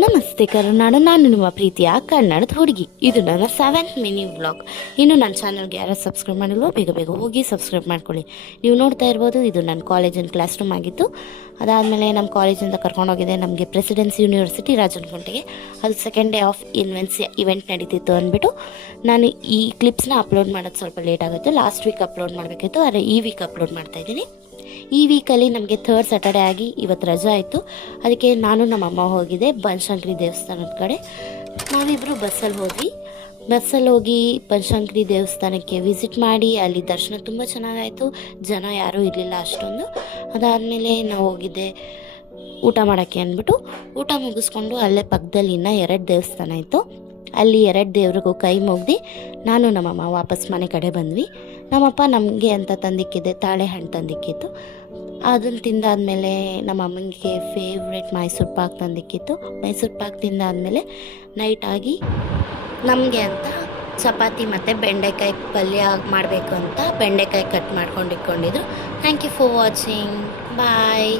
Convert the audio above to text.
ನಮಸ್ತೆ ಕರುನಾಡು, ನಾನು ನಿಮ್ಮ ಪ್ರೀತಿಯ ಕನ್ನಡದ ಹುಡುಗಿ. ಇದು ನನ್ನ 7th ಮಿನಿ ವ್ಲಾಗ್. ಇನ್ನು ನನ್ನ ಚಾನಲ್ಗೆ ಯಾರು ಸಬ್ಸ್ಕ್ರೈಬ್ ಮಾಡಿಲ್ವೋ ಬೇಗ ಬೇಗ ಹೋಗಿ ಸಬ್ಸ್ಕ್ರೈಬ್ ಮಾಡ್ಕೊಳ್ಳಿ. ನೀವು ನೋಡ್ತಾ ಇರ್ಬೋದು, ಇದು ನನ್ನ ಕಾಲೇಜಿನ ಕ್ಲಾಸ್ ರೂಮ್ ಆಗಿತ್ತು. ಅದಾದಮೇಲೆ ನಮ್ಮ ಕಾಲೇಜಿಂದ ಕರ್ಕೊಂಡೋಗಿದೆ ನಮಗೆ ಪ್ರೆಸಿಡೆನ್ಸಿ ಯೂನಿವರ್ಸಿಟಿ ರಾಜನಗುಂಟೆಗೆ. ಅದು ಸೆಕೆಂಡ್ ಡೇ ಆಫ್ ಇವೆಂಟ್ ನಡೀತಿತ್ತು ಅಂದ್ಬಿಟ್ಟು ನಾನು ಈ ಕ್ಲಿಪ್ಸ್ನ ಅಪ್ಲೋಡ್ ಮಾಡೋದು ಸ್ವಲ್ಪ ಲೇಟ್ ಆಗುತ್ತೆ. ಲಾಸ್ಟ್ ವೀಕ್ ಅಪ್ಲೋಡ್ ಮಾಡಬೇಕಿತ್ತು, ಆದರೆ ಈ ವೀಕ್ ಅಪ್ಲೋಡ್ ಮಾಡ್ತಾಯಿದ್ದೀನಿ. ಈ ವೀಕಲ್ಲಿ ನಮಗೆ 3rd ಸ್ಯಾಟರ್ಡೆ ಆಗಿ ಇವತ್ತು ರಜೆ ಆಯಿತು. ಅದಕ್ಕೆ ನಾನು ನಮ್ಮಮ್ಮ ಹೋಗಿದ್ದೆ ಬನಶಂಕರಿ ದೇವಸ್ಥಾನದ ಕಡೆ. ನಾವಿಬ್ಬರು ಬಸ್ಸಲ್ಲಿ ಹೋಗಿ ಬನಶಂಕರಿ ದೇವಸ್ಥಾನಕ್ಕೆ ವಿಸಿಟ್ ಮಾಡಿ ಅಲ್ಲಿ ದರ್ಶನ ತುಂಬ ಚೆನ್ನಾಗಾಯಿತು. ಜನ ಯಾರೂ ಇರಲಿಲ್ಲ ಅಷ್ಟೊಂದು. ಅದಾದಮೇಲೆ ನಾವು ಹೋಗಿದ್ದೆ ಊಟ ಮಾಡೋಕ್ಕೆ ಅಂದ್ಬಿಟ್ಟು ಊಟ ಮುಗಿಸ್ಕೊಂಡು ಅಲ್ಲೇ ಪಕ್ಕದಲ್ಲಿ ಇನ್ನೂ 2 ದೇವಸ್ಥಾನ ಇತ್ತು. ಅಲ್ಲಿ 2 ದೇವ್ರಿಗೂ ಕೈ ಮುಗ್ದು ನಾನು ನಮ್ಮಮ್ಮ ವಾಪಸ್ ಮನೆ ಕಡೆ ಬಂದ್ವಿ. ನಮ್ಮಪ್ಪ ನಮಗೆ ಅಂತ ತಂದಿಕ್ಕಿದ್ದೆ ತಾಳೆ ಹಣ್ಣು ತಂದಿಕ್ಕಿತ್ತು. ಅದನ್ನು ತಿಂದಾದಮೇಲೆ ನಮ್ಮ ಅಮ್ಮನಿಗೆ ಫೇವ್ರೆಟ್ ಮೈಸೂರು ಪಾಕ್ ತಂದಿಕ್ಕಿತ್ತು. ಮೈಸೂರು ಪಾಕ್ ತಿಂದಾದಮೇಲೆ ನೈಟಾಗಿ ನಮಗೆ ಅಂತ ಚಪಾತಿ ಮತ್ತು ಬೆಂಡೆಕಾಯಿ ಪಲ್ಯ ಮಾಡಬೇಕು ಅಂತ ಬೆಂಡೆಕಾಯಿ ಕಟ್ ಮಾಡ್ಕೊಂಡು ಇಟ್ಕೊಂಡಿದ್ರು. Thank you for watching. Bye.